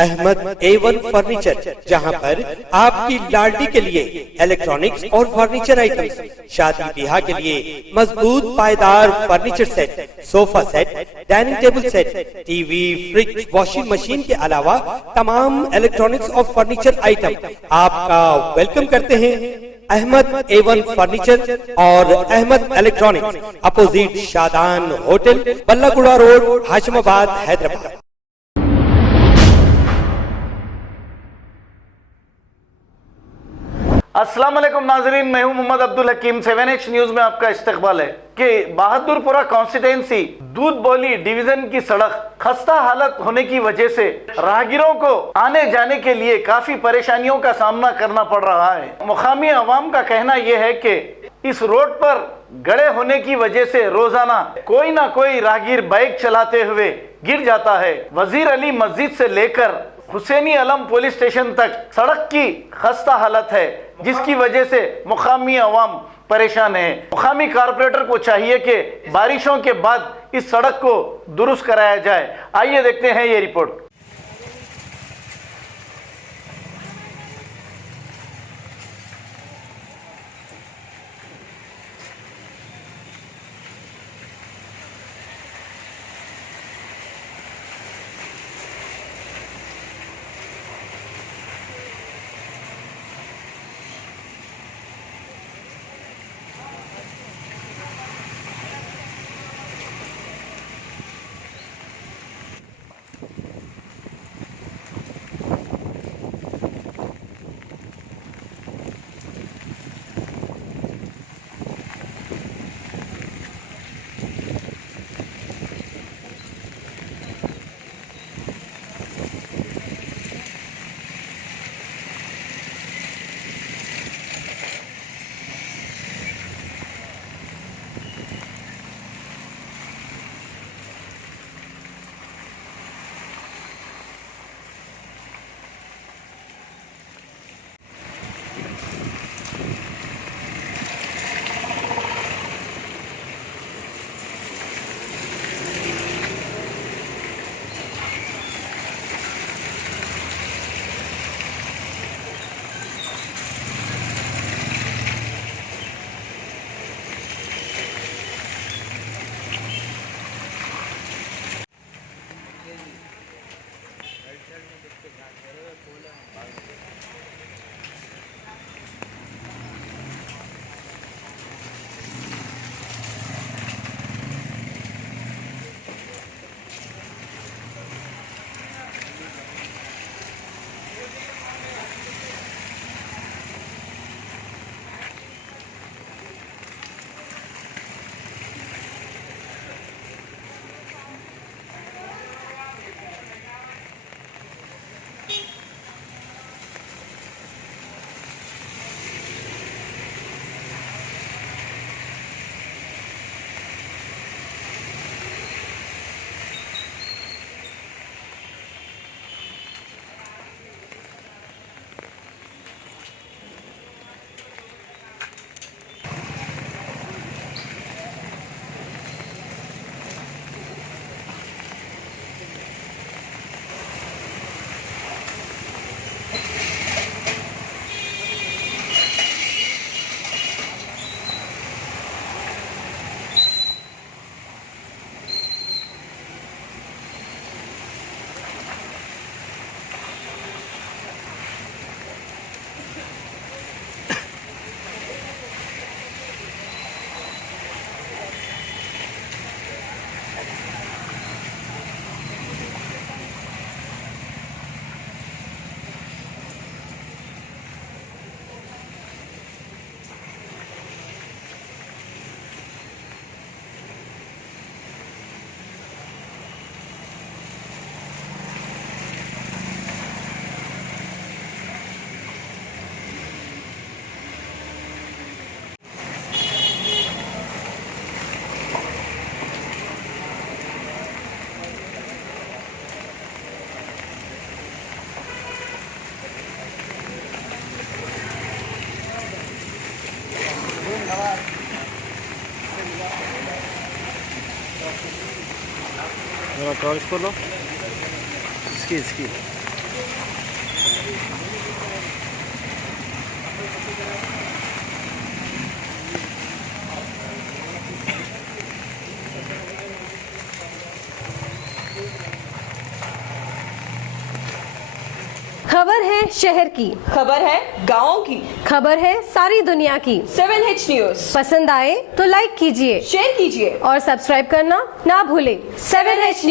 Ahmad A1 furniture, जहां पर आपकी लाडली के लिए इलेक्ट्रॉनिक्स और फर्नीचर आइटम्स, शादी ब्याह के लिए मजबूत पायदार furniture set, sofa set, dining table set, TV, fridge, washing machine के अलावा तमाम इलेक्ट्रॉनिक्स और फर्नीचर आइटम आपका वेलकम करते हैं। अहमद A1 फर्नीचर और Ahmed electronics, opposite Shadan hotel, Ballaguda road, Hashimabad, Hyderabad. अस्सलाम वालेकुम नाजरीन, मैं हूं मोहम्मद अब्दुल हकीम। 7H न्यूज में आपका इस्तकबाल है कि बहादुरपुरा कॉन्स्टिट्यूंसी दूध बोली डिवीजन की सड़क खस्ता हालत होने की वजह से राहगीरों को आने जाने के लिए काफी परेशानियों का सामना करना पड़ रहा है। मुकामी अवाम का कहना यह है कि इस रोड पर गड़े होने की वजह से रोजाना कोई ना कोई राहगीर बाइक चलाते हुए गिर जाता है। वजीर अली मस्जिद से लेकर हुसैनी अलम पुलिस स्टेशन तक सड़क की खस्ता हालत है, जिसकी वजह से मुकामी अवाम परेशान है। मुकामी कारपोरेटर को चाहिए कि बारिशों के बाद इस सड़क को दुरुस्त कराया जाए। आइए देखते हैं ये रिपोर्ट। जरा टॉर्च खोलो इसकी खबर है शहर की, खबर है गाँव की, खबर है सारी दुनिया की। 7H न्यूज पसंद आए तो लाइक कीजिए, शेयर कीजिए और सब्सक्राइब करना ना भूलें। 7H news.